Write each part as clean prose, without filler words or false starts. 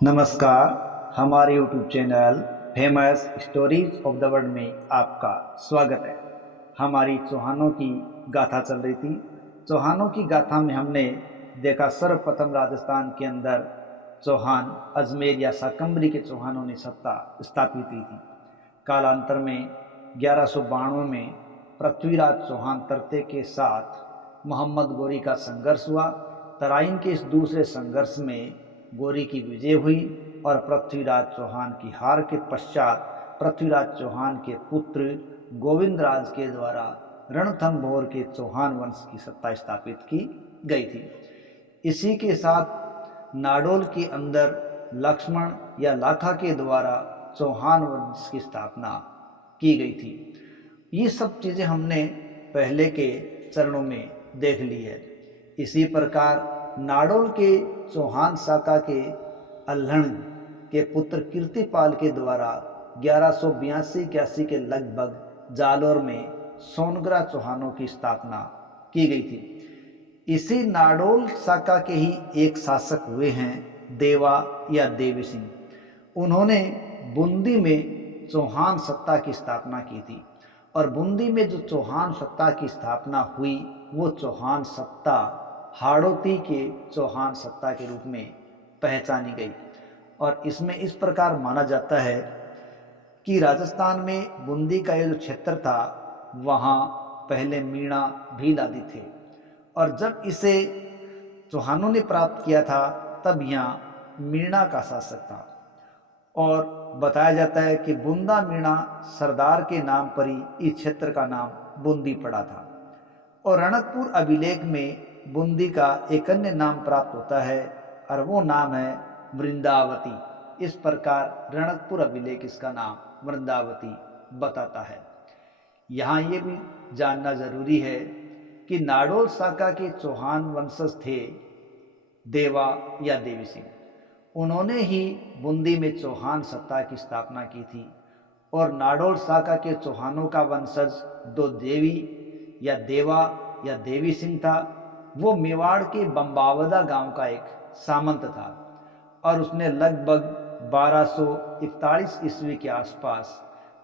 नमस्कार। हमारे YouTube channel famous stories of the world में आपका स्वागत है। हमारी चौहानों की गाथा चल रही थी। चौहानों की गाथा में हमने देखा सर्वप्रथम राजस्थान के अंदर चौहान अजमेर या शाकंभरी के चौहानों ने सत्ता स्थापित की थी। कालांतर में 1192 में पृथ्वीराज चौहान तरते के साथ मोहम्मद गोरी का संघर्ष हुआ। तराइन के इस दूसरे संघर्ष में गोरी की विजय हुई और पृथ्वीराज चौहान की हार के पश्चात पृथ्वीराज चौहान के पुत्र गोविंदराज के द्वारा रणथंभौर के चौहान वंश की सत्ता स्थापित की गई थी। इसी के साथ नाडोल के अंदर लक्ष्मण या लाखा के द्वारा चौहान वंश की स्थापना की गई थी। ये सब चीज़ें हमने पहले के चरणों में देख ली है। इसी प्रकार नाडोल के चौहान शाखा के अल्हड़ के पुत्र कीर्तिपाल के द्वारा 1182-81 के लगभग जालोर में सोनगरा चौहानों की स्थापना की गई थी। इसी नाडोल शाखा के ही एक शासक हुए हैं देवा या देवी सिंह। उन्होंने बूंदी में चौहान सत्ता की स्थापना की थी और बूंदी में जो चौहान सत्ता की स्थापना हुई वो चौहान सत्ता हाड़ौती के चौहान सत्ता के रूप में पहचानी गई। और इसमें इस प्रकार माना जाता है कि राजस्थान में बूंदी का ये जो क्षेत्र था वहाँ पहले मीणा भील आदि थे और जब इसे चौहानों ने प्राप्त किया था तब यहाँ मीणा का शासक था। और बताया जाता है कि बूंदा मीणा सरदार के नाम पर ही इस क्षेत्र का नाम बूंदी पड़ा था। और रणकपुर अभिलेख में बूंदी का एक अन्य नाम प्राप्त होता है और वो नाम है वृंदावती। इस प्रकार रणकपुर अभिलेख इसका नाम वृंदावती बताता है। यहाँ ये भी जानना जरूरी है कि नाडोल शाखा के चौहान वंशज थे देवा या देवी सिंह। उन्होंने ही बूंदी में चौहान सत्ता की स्थापना की थी और नाडोल शाखा के चौहानों का वंशज दो देवी या देवा या देवी सिंह था। वो मेवाड़ के बम्बावदा गांव का एक सामंत था और उसने लगभग 1241 ईस्वी के आसपास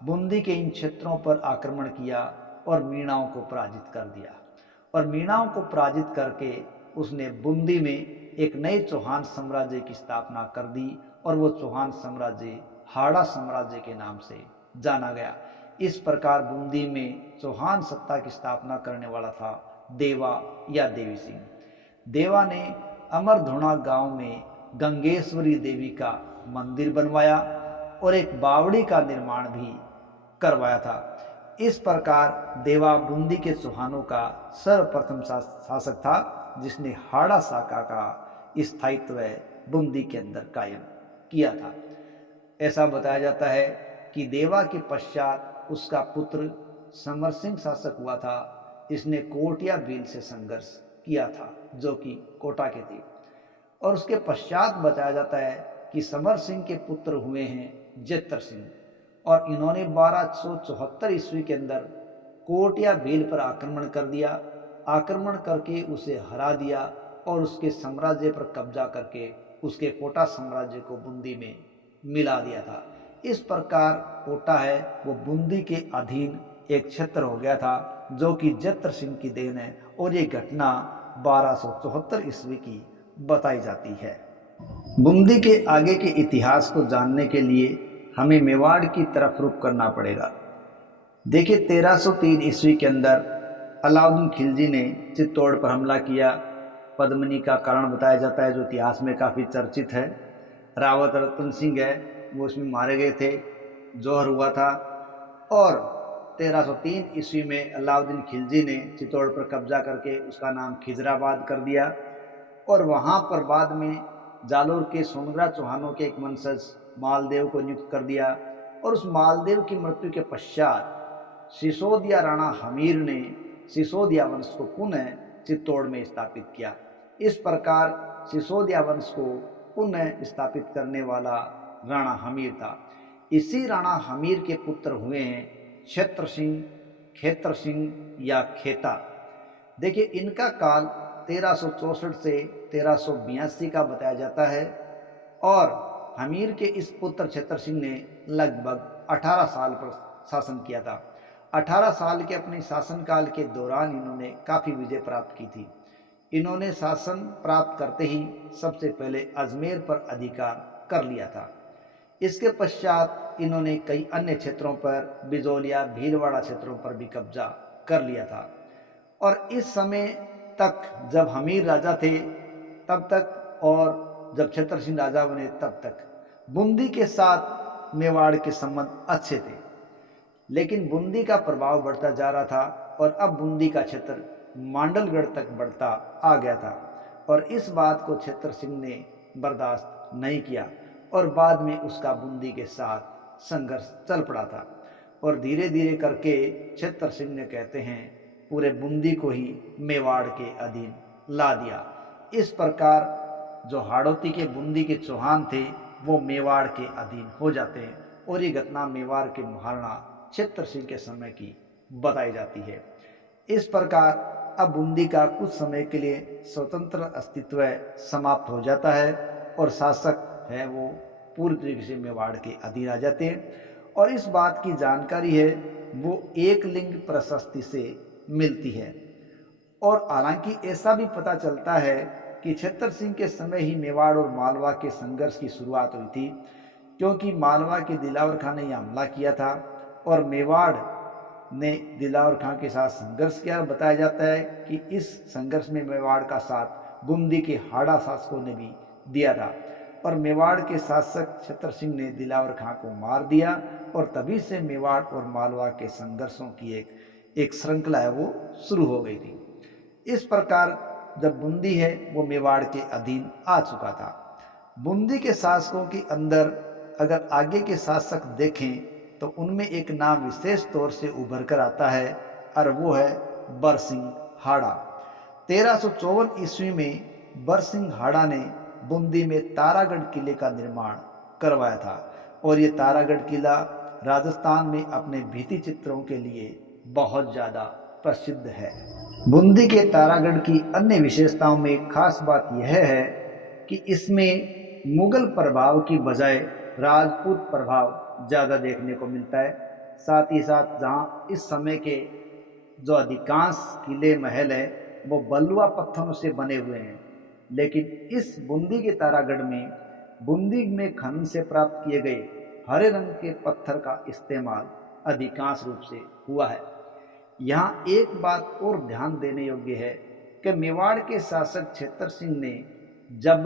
बूंदी के इन क्षेत्रों पर आक्रमण किया और मीणाओं को पराजित कर दिया। और मीणाओं को पराजित करके उसने बूंदी में एक नए चौहान साम्राज्य की स्थापना कर दी और वो चौहान साम्राज्य हाड़ा साम्राज्य के नाम से जाना गया। इस प्रकार बूंदी में चौहान सत्ता की स्थापना करने वाला था देवा या देवी सिंह। देवा ने अमरधुणा गांव में गंगेश्वरी देवी का मंदिर बनवाया और एक बावड़ी का निर्माण भी करवाया था। इस प्रकार देवा बूंदी के चौहानों का सर्वप्रथम शासक था जिसने हाड़ा शाखा का स्थायित्व बूंदी के अंदर कायम किया था। ऐसा बताया जाता है कि देवा के पश्चात उसका पुत्र समर सिंह शासक हुआ था। इसने कोटिया भील से संघर्ष किया था जो कि कोटा के थे। और उसके पश्चात बताया जाता है कि समर सिंह के पुत्र हुए हैं जेतर सिंह और इन्होंने 1274 ईस्वी के अंदर कोटिया भील पर आक्रमण कर दिया। आक्रमण करके उसे हरा दिया और उसके साम्राज्य पर कब्जा करके उसके कोटा साम्राज्य को बूंदी में मिला दिया था। इस प्रकार कोटा है वो बूंदी के अधीन एक क्षेत्र हो गया था जो कि जेतर सिंह की देन है और ये घटना 1274 ईस्वी की बताई जाती है। बूंदी के आगे के इतिहास को जानने के लिए हमें मेवाड़ की तरफ रुख करना पड़ेगा। देखिए 1303 ईस्वी के अंदर अलाउद्दीन खिलजी ने चित्तौड़ पर हमला किया। पद्मिनी का कारण बताया जाता है जो इतिहास में काफ़ी चर्चित है। रावत रतन सिंह है वो इसमें मारे गए थे, जौहर हुआ था। और 1303 ईस्वी में अलाउद्दीन खिलजी ने चित्तौड़ पर कब्जा करके उसका नाम खिजराबाद कर दिया और वहाँ पर बाद में जालोर के सोनगरा चौहानों के एक वंशज मालदेव को नियुक्त कर दिया। और उस मालदेव की मृत्यु के पश्चात सिसोदिया राणा हमीर ने सिसोदिया वंश को पुनः चित्तौड़ में स्थापित किया। इस प्रकार सिसोदिया वंश को पुनः स्थापित करने वाला राणा हमीर था। इसी राणा हमीर के पुत्र हुए हैं क्षेत्र सिंह, खेत्र सिंह या खेता। देखिए इनका काल 1364 से 1382 का बताया जाता है और हमीर के इस पुत्र छतर सिंह ने लगभग 18 साल पर शासन किया था। 18 साल के अपने शासनकाल के दौरान इन्होंने काफ़ी विजय प्राप्त की थी। इन्होंने शासन प्राप्त करते ही सबसे पहले अजमेर पर अधिकार कर लिया था। इसके पश्चात इन्होंने कई अन्य क्षेत्रों पर, बिजोलिया, भीलवाड़ा क्षेत्रों पर भी कब्जा कर लिया था। और इस समय तक जब हमीर राजा थे तब तक, और जब छतर सिंह राजा बने तब तक बूंदी के साथ मेवाड़ के संबंध अच्छे थे। लेकिन बूंदी का प्रभाव बढ़ता जा रहा था और अब बूंदी का क्षेत्र मांडलगढ़ तक बढ़ता आ गया था। और इस बात को छतर सिंह ने बर्दाश्त नहीं किया और बाद में उसका बूंदी के साथ संघर्ष चल पड़ा था। और धीरे धीरे करके छतर सिंह ने, कहते हैं, पूरे बूंदी को ही मेवाड़ के अधीन ला दिया। इस प्रकार जो हाड़ौती के बूंदी के चौहान थे वो मेवाड़ के अधीन हो जाते हैं। और ये घटना मेवाड़ के महाराणा छतर सिंह के समय की बताई जाती है। इस प्रकार अब बूंदी का कुछ समय के लिए स्वतंत्र अस्तित्व समाप्त हो जाता है और शासक है वो पूरी तरीके से मेवाड़ के अधीन आ जाते हैं। और इस बात की जानकारी है वो एक लिंग प्रशस्ति से मिलती है। और हालांकि ऐसा भी पता चलता है कि छतर सिंह के समय ही मेवाड़ और मालवा के संघर्ष की शुरुआत हुई थी, क्योंकि मालवा के दिलावर खां ने यह हमला किया था और मेवाड़ ने दिलावर खां के साथ संघर्ष किया। बताया जाता है कि इस संघर्ष में मेवाड़ का साथ बूंदी के हाड़ा शासकों ने भी दिया था और मेवाड़ के शासक छतर सिंह ने दिलावर खां को मार दिया। और तभी से मेवाड़ और मालवा के संघर्षों की एक श्रृंखला है वो शुरू हो गई थी। इस प्रकार जब बूंदी है वो मेवाड़ के अधीन आ चुका था। बूंदी के शासकों के अंदर अगर आगे के शासक देखें तो उनमें एक नाम विशेष तौर से उभर कर आता है और वो है बरसिंह हाड़ा। 1354 ईस्वी में बरसिंह हाड़ा ने बूंदी में तारागढ़ किले का निर्माण करवाया था। और ये तारागढ़ किला राजस्थान में अपने भित्ति चित्रों के लिए बहुत ज़्यादा प्रसिद्ध है। बूंदी के तारागढ़ की अन्य विशेषताओं में खास बात यह है कि इसमें मुगल प्रभाव की बजाय राजपूत प्रभाव ज़्यादा देखने को मिलता है। साथ ही साथ जहाँ इस समय के जो अधिकांश किले महल है वो बलुआ पत्थरों से बने हुए हैं, लेकिन इस बूंदी के तारागढ़ में बूंदी में खनन से प्राप्त किए गए हरे रंग के पत्थर का इस्तेमाल अधिकांश रूप से हुआ है। यहाँ एक बात और ध्यान देने योग्य है कि मेवाड़ के शासक छतर सिंह ने जब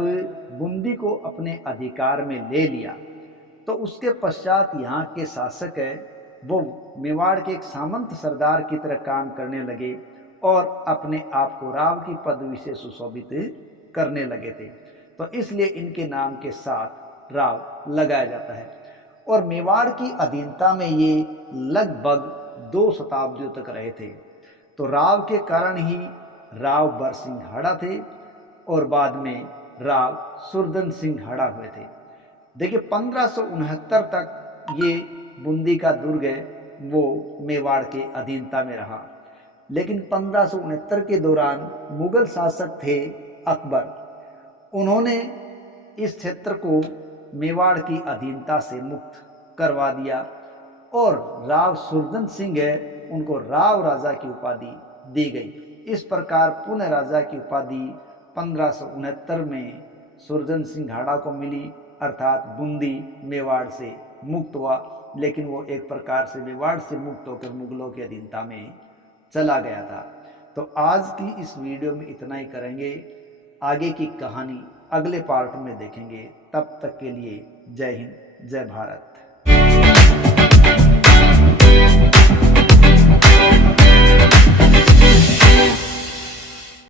बूंदी को अपने अधिकार में ले लिया तो उसके पश्चात यहाँ के शासक है वो मेवाड़ के एक सामंत सरदार की तरह काम करने लगे और अपने आप को राव की पदवी से सुशोभित करने लगे थे। तो इसलिए इनके नाम के साथ राव लगाया जाता है। और मेवाड़ की अधीनता में ये लगभग 2 शताब्दियों तक रहे थे। तो राव के कारण ही राव बरसिंह हाड़ा थे और बाद में राव सुरदन सिंह हाड़ा हुए थे। देखिए 1569 तक ये बूंदी का दुर्ग है वो मेवाड़ के अधीनता में रहा, लेकिन 1569 के दौरान मुगल शासक थे अकबर। उन्होंने इस क्षेत्र को मेवाड़ की अधीनता से मुक्त करवा दिया और राव सुरदन सिंह है उनको राव राजा की उपाधि दी गई। इस प्रकार पुनः राजा की उपाधि 1569 में सुरदन सिंह हाड़ा को मिली, अर्थात बूंदी मेवाड़ से मुक्त हुआ। लेकिन वो एक प्रकार से मेवाड़ से मुक्त होकर मुगलों की अधीनता में चला गया था। तो आज की इस वीडियो में इतना ही करेंगे, आगे की कहानी अगले पार्ट में देखेंगे। तब तक के लिए जय हिंद, जय भारत।